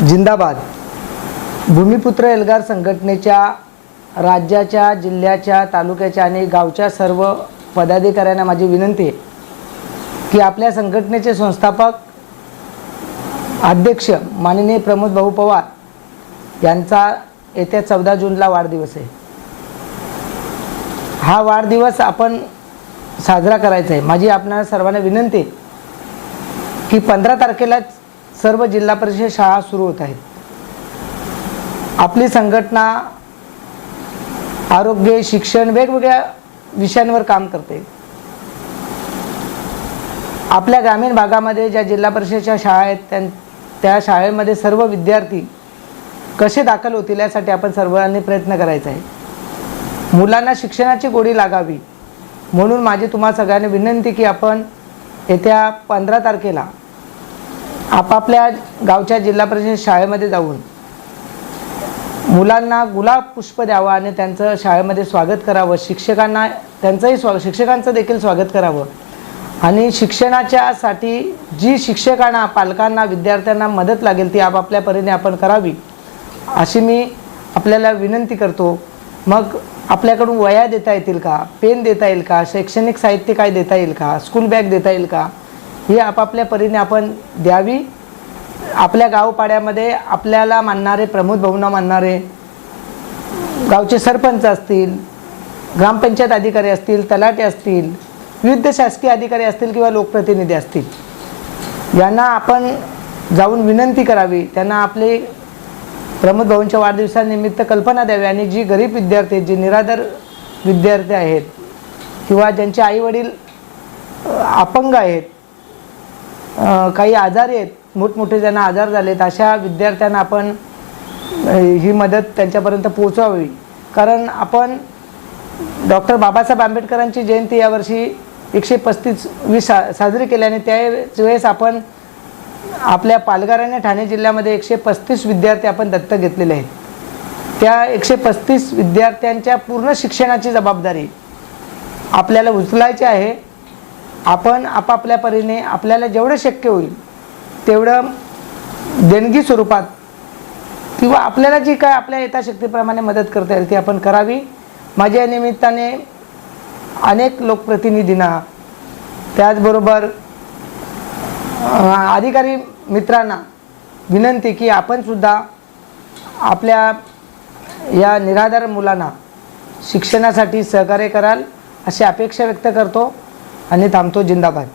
जिंदाबाद। भूमिपुत्र एल्गार संघटनेच्या राज्याच्या, जिल्ह्याच्या, तालुक्याच्या आणि गावच्या सर्व पदाधिकाऱ्यांना माझी विनंती आहे की आपल्या संघटनेचे संस्थापक अध्यक्ष माननीय प्रमोद भाऊ पवार यांचा येत्या 14 जूनला वाढदिवस आहे। हा वाढदिवस आपण साजरा करायचा आहे। माझी आपणाला सर्वांना विनंती आहे की 15 तारखेला सर्व जिल्हा परिषद शाळा सुरू होत आहेत। आपली संघटना आरोग्य, शिक्षण वेगवेगळ्या विषयांवर काम करते। आपल्या ग्रामीण भागामध्ये ज्या जिल्हा परिषदेच्या शाळा आहेत त्या शाळेमध्ये सर्व विद्यार्थी कसे दाखल होतील यासाठी आपण सर्वांनी प्रयत्न करायचा आहे। मुलांना शिक्षणाची गोडी लागावी म्हणून माझी तुम्हा सगळ्यांना विनंती की आपण येत्या 15 तारखेला आपापल्या गावच्या जिल्हा परिषद शाळेमध्ये जाऊन मुलांना गुलाब पुष्प द्यावं आणि त्यांचं शाळेमध्ये स्वागत करावं। शिक्षकांना शिक्षकांचं देखील स्वागत करावं आणि शिक्षणाच्यासाठी जी शिक्षकांना, पालकांना, विद्यार्थ्यांना मदत लागेल ती आपापल्या परीने आपण करावी अशी मी आपल्याला विनंती करतो। मग आपल्याकडून वह्या देता येतील का, पेन देता येईल का, शैक्षणिक साहित्य काय देता येईल का, स्कूल बॅग देता येईल का, ही आपापल्या परीने आपण द्यावी। आपल्या गावपाड्यामध्ये आपल्याला मानणारे, प्रमोद भाऊंना मानणारे गावचे सरपंच असतील, ग्रामपंचायत अधिकारी असतील, तलाठी असतील, विविध शासकीय अधिकारी असतील किंवा लोकप्रतिनिधी असतील, यांना आपण जाऊन विनंती करावी। त्यांना आपले प्रमोद भाऊंच्या वाढदिवसानिमित्त कल्पना द्यावी आणि जी गरीब विद्यार्थी आहेत, जे निराधार विद्यार्थी आहेत किंवा ज्यांचे आईवडील अपंग आहेत, काही आजारी आहेत, मोठमोठे ज्यांना आजार झालेत, अशा विद्यार्थ्यांना आपण ही मदत त्यांच्यापर्यंत पोहोचवावी। कारण आपण डॉक्टर बाबासाहेब आंबेडकरांची जयंती यावर्षी 135वी साजरी केल्याने त्यावेळेस आपण आपल्या पालघर ठाणे जिल्ह्यामध्ये 135 विद्यार्थी आपण दत्तक घेतलेले आहेत। त्या 135 विद्यार्थ्यांच्या पूर्ण शिक्षणाची जबाबदारी आपल्याला उचलायची आहे। आपण आपापल्या परीने आपल्याला जेवढं शक्य होईल तेवढं देणगी स्वरूपात किंवा आपल्याला जी काय आपल्या यथाशक्तीप्रमाणे मदत करता येईल ती आपण करावी। माझ्या निमित्ताने अनेक लोकप्रतिनिधींना, त्याचबरोबर अधिकारी मित्रांना विनंती की आपण सुद्धा आपल्या या निराधार मुलांना शिक्षणासाठी सहकार्य कराल अशी अपेक्षा व्यक्त करतो आणि थांबतो। जिंदाबाद।